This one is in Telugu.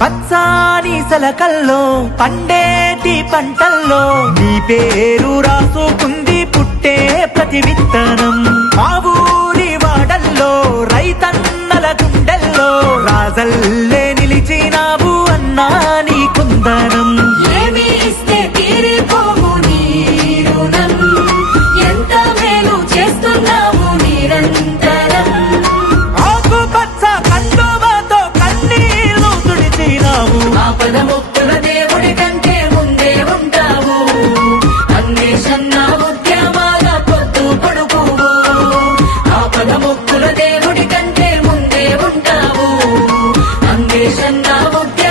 పచ్చాని సలకల్లో పండేటి పంటల్లో నీ పేరు రాసుకుంది పుట్టే ప్రతి విత్తనం. మా ఊరి వాడల్లో రైతన్నల గుండెల్లో రాజల్లే నిలిచినావు అన్నా నీ కుందనం. ఏమి ఇస్తే తీరిపోవు నీ రుణం, ఎంత మేలు చేస్తున్నావు నిరంతరం. ఆకుపచ్చ కండువతో కన్నీళ్లు తుడిచినావు. ఆపద ముక్కుల దేవుడి కంటే ముందే ఉంటావు, అన్వేషణ ఉద్యమాల పొద్దు పొడుపువు. ఆపద ముక్కుల దేవుడి కంటే ముందే ఉంటావు, అన్వేషణ ఉద్యమాల